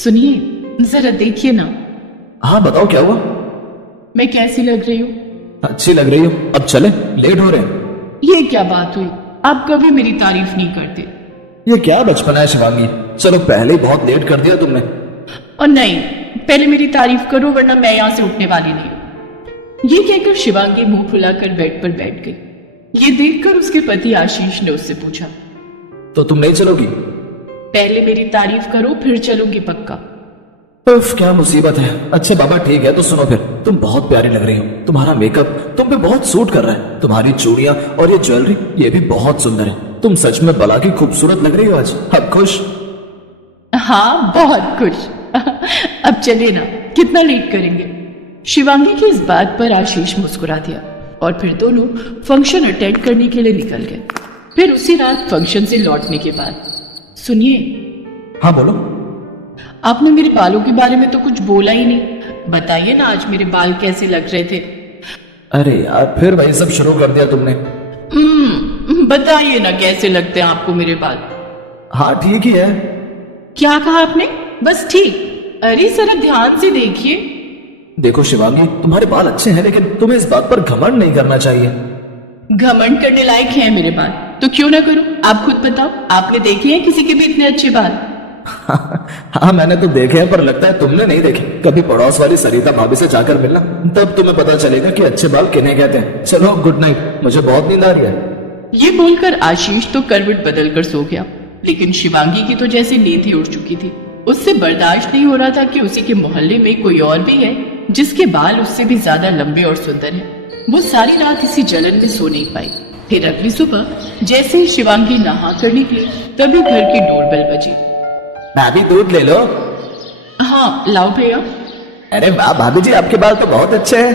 सुनिए, जरा देखिए ना। हाँ बताओ क्या हुआ। मैं कैसी लग रही हूँ? अच्छी लग रही हो। अब चले, लेट हो रहे हैं। ये क्या बात हुई? आप कभी मेरी तारीफ नहीं करते। ये क्या बचपना है शिवांगी। चलो पहले ही बहुत लेट कर दिया तुमने। और नहीं, पहले मेरी तारीफ करो वरना मैं यहाँ से उठने वाली नहीं हूँ। ये कहकर शिवांगी मुंह फुलाकर बेड पर बैठ गई। ये देखकर उसके पति आशीष ने उससे पूछा, तो तुम नहीं चलोगी? पहले मेरी तारीफ करो फिर चलूंगी पक्का। उफ, क्या मुसीबत है। अच्छा बाबा ठीक है, तो सुनो फिर। तुम बहुत प्यारी लग रही हो। तुम्हारा मेकअप तुम पे बहुत सूट कर रहा है। तुम्हारी चूड़ियां और ये ज्वेलरी ये भी बहुत सुंदर है। तुम सच में बला की खूबसूरत लग रही हो आज। अब खुश? हाँ, बहुत खुश। अब चलिए ना, कितना लेट करेंगे? शिवांगी की इस बात पर आशीष मुस्कुरा दिया और फिर दोनों फंक्शन अटेंड करने के लिए निकल गए। फिर उसी रात फंक्शन से लौटने के बाद, सुनिए। हाँ बोलो। आपने मेरे बालों के बारे में तो कुछ बोला ही नहीं। बताइए ना, आज मेरे बाल कैसे लग रहे थे? अरे यार, फिर वही सब शुरू कर दिया तुमने। बताइए ना, कैसे लगते हैं आपको मेरे बाल? हाँ ठीक ही है। क्या कहा आपने? बस ठीक? अरे जरा ध्यान से देखिए। देखो शिवांगी, तुम्हारे बाल अच्छे हैं लेकिन तुम्हें इस बात पर घमंड नहीं करना चाहिए। घमंड करने लायक है मेरे बाल, तो क्यों ना करूं? आप खुद बताओ, आपने देखे हैं किसी के भी इतने अच्छे बाल? हाँ मैंने तो देखे हैं, पर लगता है तुमने नहीं देखे। कभी पड़ोस वाली सरिता भाभी से जाकर मिलना, तब तुम्हें पता चलेगा कि अच्छे बाल किन्हें कहते हैं। चलो गुड नाइट, मुझे बहुत नींद आ रही है। ये बोलकर आशीष तो करवट बदलकर सो गया, लेकिन शिवांगी की तो जैसे नींद ही उड़ चुकी थी। उससे बर्दाश्त नहीं हो रहा था कि उसी के मोहल्ले में कोई और भी है जिसके बाल उससे भी ज्यादा लंबे और सुंदर हैं। वो सारी रात इसी जलन में सो नहीं पाई। फिर अगली सुबह जैसे ही शिवांगी नहा कर निकली, तभी घर की डोरबेल बजी। भाभी दूध ले लो। हाँ लाओ भैया। अरे वाह भाभी जी, आपके बाल तो बहुत अच्छे हैं।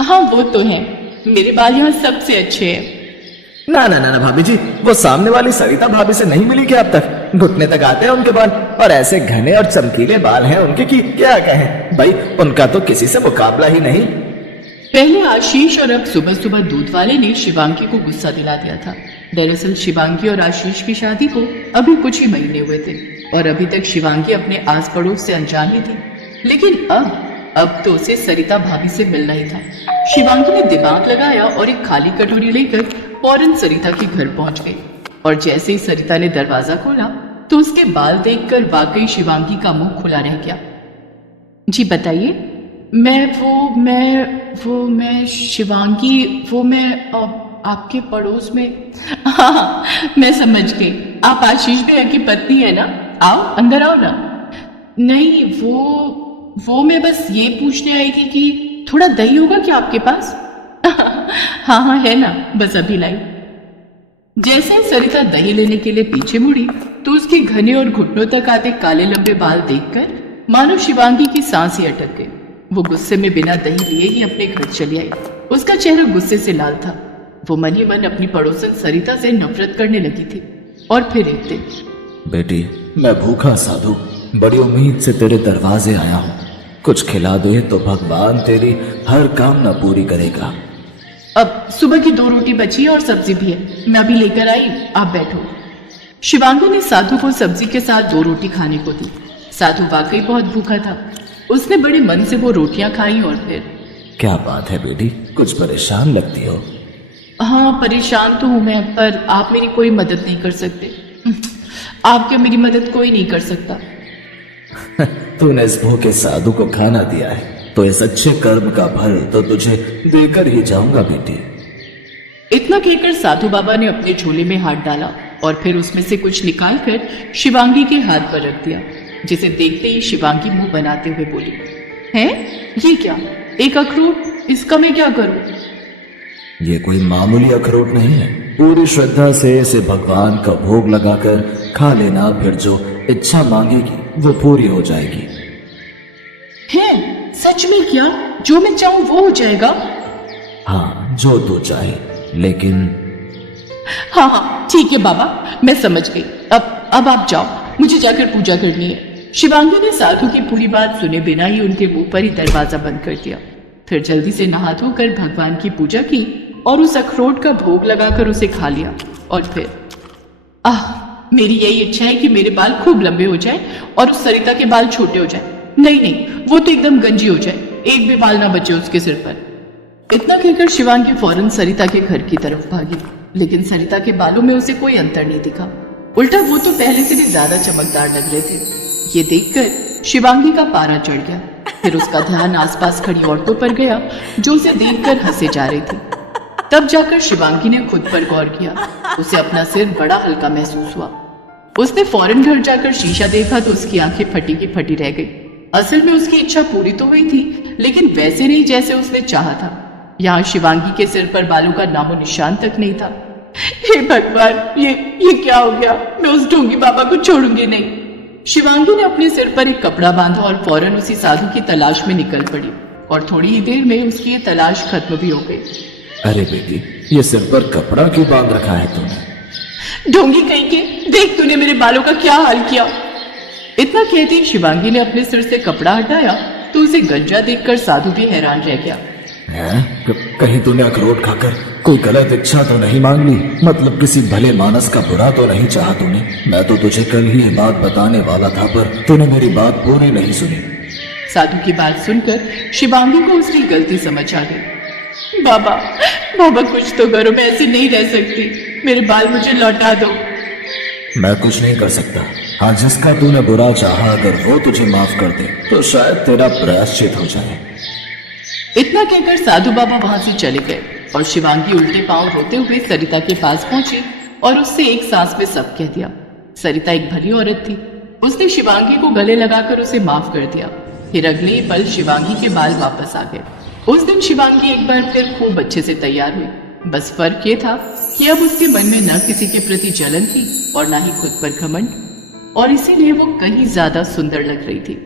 हाँ वो तो है, मेरे बाल यहाँ सबसे अच्छे हैं। ना ना ना ना भाभी जी, वो सामने वाली सरिता भाभी से नहीं मिली क्या अब तक? घुटने तक आते हैं उनके बाल, और ऐसे घने और चमकीले बाल हैं उनके कि क्या कहें भाई। उनका तो किसी से मुकाबला ही नहीं। पहले आशीष और अब सुबह सुबह दूध वाले ने शिवांगी को गुस्सा दिला दिया था। दरअसल शिवांगी और आशीष की शादी को अभी कुछ ही महीने हुए थे और अभी तक शिवांगी अपने आस पड़ोस से अनजान ही थी। लेकिन अब तो उसे सरिता भाभी से मिलना ही था। शिवांगी ने दिमाग लगाया और एक खाली कटोरी लेकर फौरन सरिता के घर पहुंच गई। और जैसे ही सरिता ने दरवाजा खोला तो उसके बाल देखकर वाकई शिवांगी का मुंह खुला रह गया। जी बताइए। मैं शिवांगी, मैं आपके पड़ोस में। हाँ मैं समझ गई, आप आशीष भैया की पत्नी है ना? आओ अंदर आओ ना। नहीं वो मैं बस ये पूछने आई थी कि थोड़ा दही होगा क्या आपके पास? हाँ हाँ है ना, बस अभी लाई। जैसे ही सरिता दही लेने के लिए पीछे मुड़ी तो उसके घने और घुटनों तक आते काले लंबे बाल देखकर मानो शिवांगी की सांस ही अटक गई। वो गुस्से में बिना दही लिए ही अपने घर चली आई। उसका चेहरा गुस्से से लाल था। वो मन ही मन अपनी पड़ोसन सरिता से नफरत करने लगी थी। और फिर एक दिन, बेटी मैं भूखा साधु बड़ी उम्मीद से तेरे दरवाजे आया हूँ। कुछ खिला दे तो भगवान तेरी हर कामना पूरी करेगा। अब सुबह की 2 रोटी बची है और सब्जी भी है, मैं अभी लेकर आई, आप बैठो। शिवांगी ने साधु को सब्जी के साथ 2 रोटी खाने को दी। साधु वाकई बहुत भूखा था। उसने बड़े मन से वो रोटियां खाई और फिर, क्या बात है बेटी, कुछ परेशान लगती हो? हाँ परेशान तो हूं मैं, पर आप मेरी कोई मदद नहीं कर सकते। आपके मेरी मदद कोई नहीं कर सकता। तूने इस भूखे साधु को खाना दिया है तो इस अच्छे कर्म का फल तो तुझे देकर ही जाऊंगा बेटी। इतना कहकर साधु बाबा ने अपने झोले में हाथ डाला और फिर उसमें से कुछ निकालकर शिवांगी के हाथ पर रख दिया, जिसे देखते ही शिवांगी मुंह बनाते हुए बोली, हैं? ये क्या? एक अखरोट, इसका मैं क्या करूं? ये कोई मामूली अखरोट नहीं है। पूरी श्रद्धा से इसे भगवान का भोग लगाकर खा लेना, फिर जो इच्छा मांगेगी वो पूरी हो जाएगी। है? सच में क्या? जो मैं चाहूं वो हो जाएगा? हाँ जो तू चाहे, लेकिन हाँ ठीक है बाबा, मैं समझ गई। अब आप जाओ, मुझे जाकर पूजा करनी है। शिवांगी ने साधु की पूरी बात सुने बिना ही उनके मुंह पर ही दरवाजा बंद कर दिया। फिर जल्दी से नहा धोकर भगवान की पूजा की और उस अखरोट का भोग लगाकर उसे खा लिया। और फिर मेरी यही इच्छा है कि मेरे बाल खूब लंबे हो जाए और उस सरिता के बाल छोटे हो जाए। नहीं नहीं, वो तो एकदम गंजी हो जाए, एक भी बाल ना बचे उसके सिर पर। इतना कहकर शिवांगी फौरन सरिता के घर की तरफ भागी, लेकिन सरिता के बालों में उसे कोई अंतर नहीं दिखा। उल्टा वो तो पहले से भी ज्यादा चमकदार लग रहे थे। ये देखकर शिवांगी का पारा चढ़ गया। फिर उसका ध्यान आसपास खड़ी औरतों पर गया जो उसे देखकर हंसे जा रही थी। तब जाकर शिवांगी ने खुद पर गौर किया। उसे अपना सिर बड़ा हल्का महसूस हुआ। उसने फौरन घर जाकर शीशा देखा तो उसकी आंखें फटी की फटी रह गई। असल में उसकी इच्छा पूरी तो हुई थी, लेकिन वैसे नहीं जैसे उसने चाहा था। यहाँ शिवांगी के सिर पर बालों का नामो निशान तक नहीं था। हे भगवान, ये क्या हो गया? मैं उस ढोंगी बाबा को छोड़ूंगी नहीं। शिवांगी ने अपने सिर पर एक कपड़ा बांधा और फौरन उसी साधु की तलाश में निकल पड़ी और थोड़ी ही देर में उसकी ये तलाश खत्म भी हो गई। अरे बेटी, ये सिर पर कपड़ा क्यों बांध रखा है तुमने? ढोंगी कहीं के, देख तूने मेरे बालों का क्या हाल किया। इतना कहती शिवांगी ने अपने सिर से कपड़ा हटाया तो उसे गंजा देखकर साधु भी हैरान रह गया। कहीं तूने अखरोट खाकर कोई गलत इच्छा तो नहीं मांग ली? मतलब किसी भले मानस का बुरा तो नहीं चाहा तूने? मैं तो तुझे कल ही ये बात बताने वाला था, पर तूने मेरी बात पूरी नहीं सुनी। साधु की बात सुनकर शिवांगी को उसकी गलती समझ आ गई। बाबा कुछ तो करो, मैं ऐसे नहीं रह सकती। मेरे बाल मुझे लौटा दो। मैं कुछ नहीं कर सकता। हाँ, जिसका तूने बुरा चाहा अगर वो तुझे माफ कर दे तो शायद तेरा प्रायश्चित हो जाए। इतना कहकर साधु बाबा वहां से चले गए और शिवांगी उल्टे पांव रोते हुए सरिता के पास पहुंची और उससे एक सांस में सब कह दिया। सरिता एक भली औरत थी। उसने शिवांगी को गले लगाकर उसे माफ कर दिया। फिर अगले ही पल शिवांगी के बाल वापस आ गए। उस दिन शिवांगी एक बार फिर खूब अच्छे से तैयार हुई। बस फर्क ये था कि अब उसके मन में न किसी के प्रति जलन थी और न ही खुद पर घमंड, और इसीलिए वो कहीं ज्यादा सुंदर लग रही थी।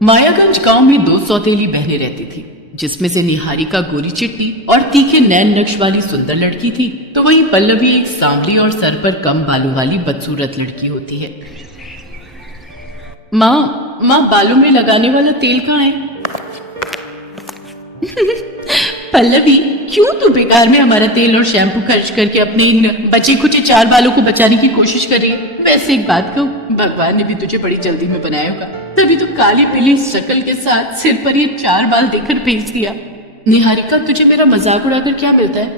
मायागंज गांव में 2 सौतेली बहनें रहती थी, जिसमें से निहारिका गोरी चिट्टी और तीखे नैन नक्श वाली सुंदर लड़की थी, तो वहीं पल्लवी एक सांवली और सर पर कम बालों वाली बदसूरत लड़की होती है। माँ बालों में लगाने वाला तेल कहाँ है? पल्लवी, क्यों तू बेकार में हमारा तेल और शैम्पू खर्च करके अपने इन बचे खुचे 4 बालों को बचाने की कोशिश कर रही है? वैसे एक बात कहूँ, भगवान ने भी तुझे बड़ी जल्दी में बनाया होगा, तभी तो काली पीली शक्ल के साथ सिर पर ये 4 बाल देकर भेज दिया। निहारिका, तुझे मेरा मजाक उड़ाकर क्या मिलता है?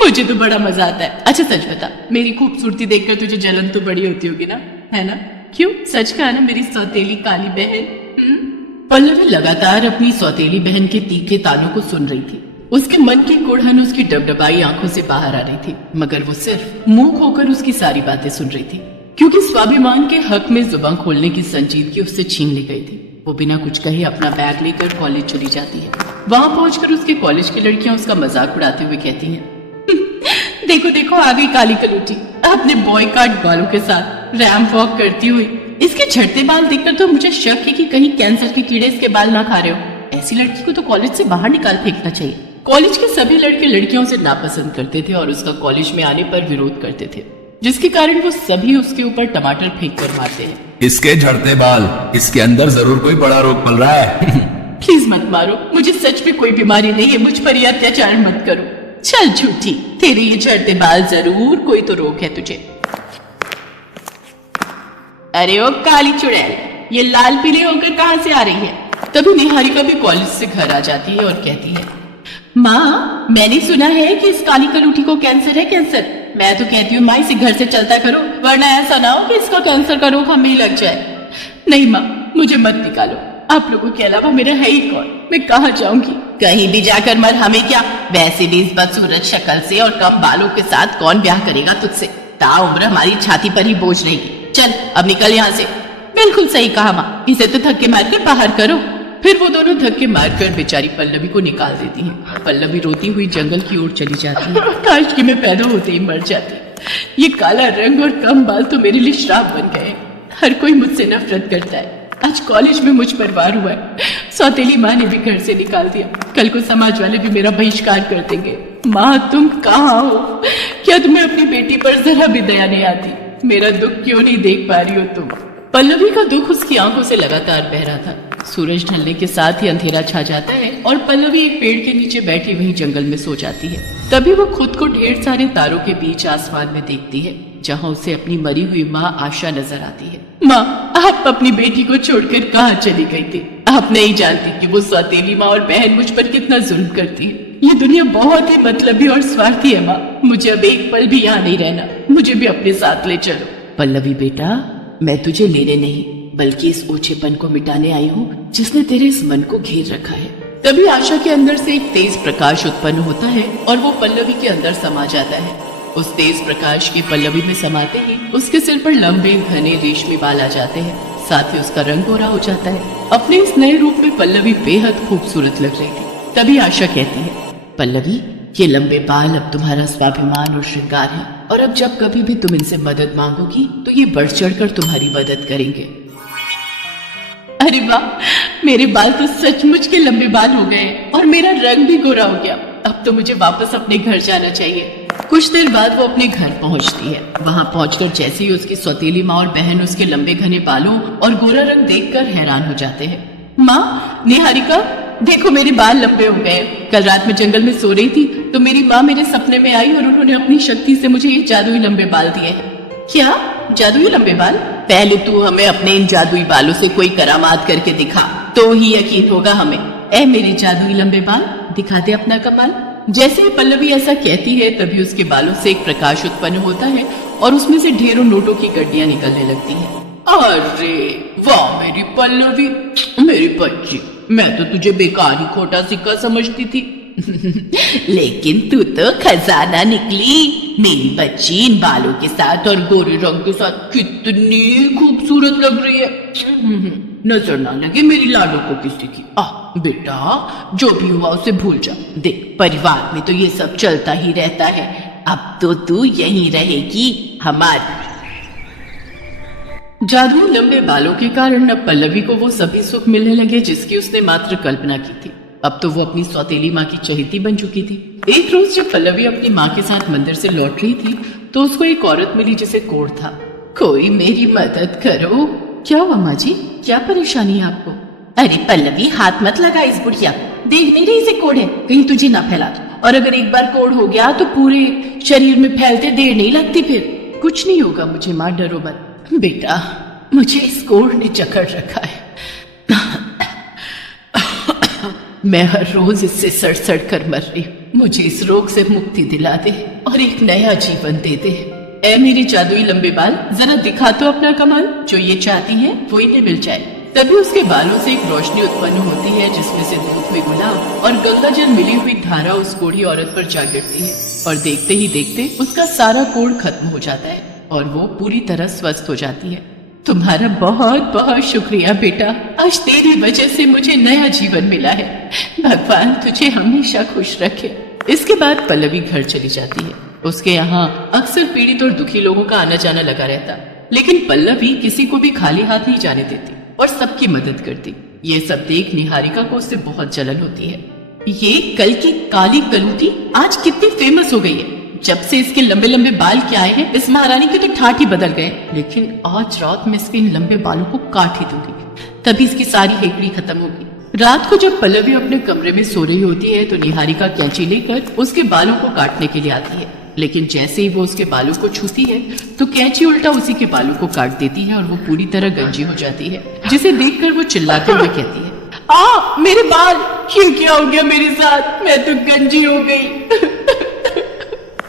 मुझे तो बड़ा मजा आता है। अच्छा सच बता, मेरी खूबसूरती देखकर तुझे जलन तो बड़ी होती होगी ना, है ना? क्यों, सच कहा ना मेरी सौतेली काली बहन? पल्लवी लगातार अपनी सौतेली बहन के तीखे तानों को सुन रही थी। उसके मन की कुड़हन उसकी डबडबाई आंखों से बाहर आ रही थी, मगर वो सिर्फ मुंह खोकर उसकी सारी बातें सुन रही थी, क्योंकि स्वाभिमान के हक में जुबान खोलने की संजीदगी उससे छीन ली गई थी। वो बिना कुछ कहे अपना बैग लेकर कॉलेज चली जाती है। वहां पहुंचकर उसके कॉलेज की लड़कियां उसका मजाक उड़ाते हुए कहती हैं, देखो देखो आ गई काली कलूटी अपने बॉय कट बालों के साथ रैंप वॉक करती हुई। इसके झड़ते बाल देखकर तो मुझे शक है कि कहीं कैंसर के कीड़े इसके बाल ना खा रहे हो। ऐसी लड़की को तो कॉलेज से बाहर निकाल फेंकना चाहिए। कॉलेज के सभी लड़के लड़कियों से नापसंद करते थे और उसका कॉलेज में आने पर विरोध करते थे, जिसके कारण वो सभी उसके ऊपर टमाटर फेंक कर मारते हैं। इसके झड़ते बाल, इसके अंदर जरूर कोई बड़ा रोग पल रहा है। प्लीज मत मारो, मुझे सच में कोई बीमारी नहीं है, मुझ पर ये अत्याचार मत करो। चल झूठी, तेरे ये झड़ते बाल जरूर कोई तो रोग है तुझे। अरे ओ काली चुड़ैल, ये लाल पीले होकर कहां से आ रही है? तभी निहारिका भी कॉलेज से घर आ जाती है और कहती है, माँ मैंने सुना है कि इस काली कलूठी को कैंसर है। कैंसर? मैं तो कहती हूँ माँ इसे घर से चलता करो, वरना ऐसा ना हो कि इसका कैंसर का रोग हमें ही लग जाए। नहीं माँ, मुझे मत निकालो, आप लोगों के अलावा मेरा है ही कौन? मैं कहाँ जाऊंगी? कहीं भी जाकर मर, हमें क्या? वैसे भी इस बदसूरत शक्ल से और कम बालों के साथ कौन ब्याह करेगा तुझसे? ताउम्र हमारी छाती पर ही बोझ रहेगी। चल अब निकल यहाँ से। बिल्कुल सही कहा माँ, इसे तो धक्के मार कर बाहर करो। फिर वो दोनों धक्के मारकर बेचारी पल्लवी को निकाल देती हैं। पल्लवी रोती हुई जंगल की ओर चली जाती है। काश कि मैं पैदा होते ही मर जाती। ये काला रंग और कम बाल तो मेरे लिए श्राप बन गए। हर कोई मुझसे नफरत करता है। आज कॉलेज में मुझ पर वार हुआ है। सौतेली माँ ने भी घर से निकाल दिया। कल को समाज वाले भी मेरा बहिष्कार कर देंगे। माँ तुम कहाँ हो? क्या तुम्हें अपनी बेटी पर जरा भी दया नहीं आती? मेरा दुख क्यों नहीं देख पा रही हो तुम? पल्लवी का दुख उसकी आंखों से लगातार बह रहा था। सूरज ढलने के साथ ही अंधेरा छा जाता है और पल्लवी एक पेड़ के नीचे बैठी वहीं जंगल में सो जाती है। तभी वो खुद को ढेर सारे तारों के बीच आसमान में देखती है, जहाँ उसे अपनी मरी हुई माँ आशा नजर आती है। माँ, आप अपनी बेटी को छोड़कर कहाँ चली गई थी? आप नहीं जानती कि वो सौतेली माँ और बहन मुझ पर कितना जुल्म करती है। ये दुनिया बहुत ही मतलबी और स्वार्थी है माँ। मुझे अब एक पल भी यहाँ नहीं रहना, मुझे भी अपने साथ ले चलो। पल्लवी बेटा, मैं तुझे लेने नहीं बल्कि इस ओछेपन को मिटाने आई हूँ जिसने तेरे इस मन को घेर रखा है। तभी आशा के अंदर से एक तेज प्रकाश उत्पन्न होता है और वो पल्लवी के अंदर समा जाता है। उस तेज प्रकाश के पल्लवी में समाते ही उसके सिर पर लंबे घने रेशमी बाल आ जाते हैं, साथ ही उसका रंग गोरा हो जाता है। अपने इस नए रूप में पल्लवी बेहद खूबसूरत लग रही थी। तभी आशा कहती है, पल्लवी, ये लंबे बाल अब तुम्हारा स्वाभिमान और श्रृंगार है, और अब जब कभी भी तुम इनसे मदद मांगोगी तो ये बढ़ चढ़कर तुम्हारी मदद करेंगे। अरे वाह, मेरे बाल तो सचमुच के लंबे बाल हो गए और मेरा रंग भी गोरा हो गया। अब तो मुझे वापस अपने घर जाना चाहिए। कुछ देर बाद वो अपने घर पहुंचती है। वहां पहुंचकर जैसे ही उसकी सौतेली माँ और बहन उसके लंबे घने बालों और गोरा रंग देखकर हैरान हो जाते हैं। माँ, निहारिका, देखो मेरे बाल लंबे हो गए। कल रात में जंगल में सो रही थी तो मेरी माँ मेरे सपने में आई और उन्होंने अपनी शक्ति से मुझे ये जादुई लंबे बाल दिए हैं। क्या जादुई लंबे बाल? पहले तू हमें अपने इन जादुई बालों से कोई करामात करके दिखा, तो ही यकीन होगा हमें। ए मेरे जादुई लंबे बाल, दिखा दे अपना कमाल। जैसे ही पल्लवी ऐसा कहती है तभी उसके बालों से एक प्रकाश उत्पन्न होता है और उसमें से ढेरों नोटों की गड्डियां निकलने लगती हैं। अरे वाह मेरी पल्लवी, मेरी बच्ची, मैं तो तुझे बेकार ही खोटा सिक्का समझती थी। लेकिन तू तो खजाना निकली। मेरी बच्ची इन बालों के साथ और गोरे रंग के साथ कितनी खूबसूरत लग रही है। नजर ना लगे मेरी लाडो को किसी की। बेटा, जो भी हुआ उसे भूल जा। देख, परिवार में तो ये सब चलता ही रहता है। अब तो तू यहीं रहेगी हमारी। जादुई लंबे बालों के कारण अब पल्लवी को वो सभी सुख मिलने लगे जिसकी उसने मात्र कल्पना की थी। अब तो वो अपनी सौतेली माँ की चहेती बन चुकी थी। एक रोज जब पल्लवी अपनी माँ के साथ मंदिर से लौट रही थी तो उसको एक औरत मिली जिसे कोढ़ था। कोई मेरी मदद करो। क्या हुआ माँ जी, क्या परेशानी है आपको? अरे पल्लवी, हाथ मत लगा इस बुढ़िया, देख नहीं रही इसे कोढ़ है, कहीं तुझे ना फैला दो। और अगर एक बार कोढ़ हो गया तो पूरे शरीर में फैलते देर नहीं लगती फिर। कुछ नहीं होगा मुझे माँ, डरो मत। बेटा, मुझे इस कोढ़ ने जकड़ रखा है। मैं हर रोज इससे सड़ कर मर रही हूँ। मुझे इस रोग से मुक्ति दिला दे और एक नया जीवन दे दे। ऐ मेरी जादुई लंबे बाल, जरा दिखा तो अपना कमाल। जो ये चाहती है वो इन्हें मिल जाए। तभी उसके बालों से एक रोशनी उत्पन्न होती है जिसमें से दूध में गुलाब और गंगा जल मिली हुई धारा उस कोढ़ी औरत पर जा गिरती है और देखते ही देखते उसका सारा कोढ़ खत्म हो जाता है और वो पूरी तरह स्वस्थ हो जाती है। तुम्हारा बहुत बहुत शुक्रिया बेटा, आज तेरी वजह से मुझे नया जीवन मिला है। भगवान तुझे हमेशा खुश रखे। इसके बाद पल्लवी घर चली जाती है। उसके यहाँ अक्सर पीड़ित और दुखी लोगों का आना जाना लगा रहता, लेकिन पल्लवी किसी को भी खाली हाथ नहीं जाने देती और सबकी मदद करती। ये सब देख निहारिका को उससे बहुत जलन होती है। ये कल की काली कलूटी आज कितनी फेमस हो गई है। जब से इसके लंबे लंबे बाल के आए हैं, इस महारानी के तो ठाठ ही बदल गए। लेकिन आज रात में इसके इन लंबे बालों को काट ही दूंगी, तभी इसकी सारी हेकड़ी खत्म होगी। रात को जब पल्लवी अपने कमरे में सो रही होती है तो निहारिका कैंची लेकर उसके बालों को काटने के लिए आती है, लेकिन जैसे ही वो उसके बालों को छूती है तो कैंची उल्टा उसी के बालों को काट देती है और वो पूरी तरह गंजी हो जाती है, जिसे देखकर वो चिल्लाते हुए कहती है, मेरे बाल, ये क्या हो गया मेरे साथ, मैं तो गंजी हो गई।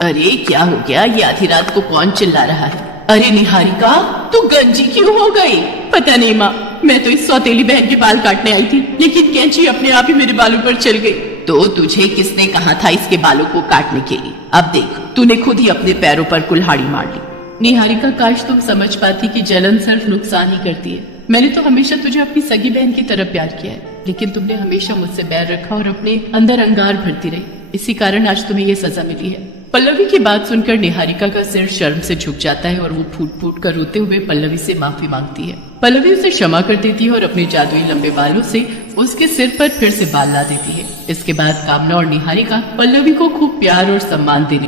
अरे क्या हो गया, ये आधी रात को कौन चिल्ला रहा है? अरे निहारिका, तू गंजी क्यों हो गई? पता नहीं माँ, मैं तो इस सौतेली बहन के बाल काटने आई थी, लेकिन कैंची अपने आप ही मेरे बालों पर चल गई। तो तुझे किसने कहा था इसके बालों को काटने के लिए? अब देख, तूने खुद ही अपने पैरों पर कुल्हाड़ी मार ली। निहारिका, काश तुम समझ पाती कि जलन सिर्फ नुकसान ही करती है। मैंने तो हमेशा तुझे अपनी सगी बहन की तरह प्यार किया है, लेकिन तुमने हमेशा मुझसे बैर रखा और अपने अंदर अंगार भरती रही। इसी कारण आज तुम्हें ये सजा मिली है। पल्लवी की बात सुनकर निहारिका का सिर शर्म से झुक जाता है और वो फूट फूट कर रोते हुए पल्लवी से माफी मांगती है। पल्लवी उसे क्षमा कर देती है और अपने जादुई लंबे बालों से उसके सिर पर फिर से बाल ला देती है। इसके बाद कामना और निहारिका पल्लवी को खूब प्यार और सम्मान देने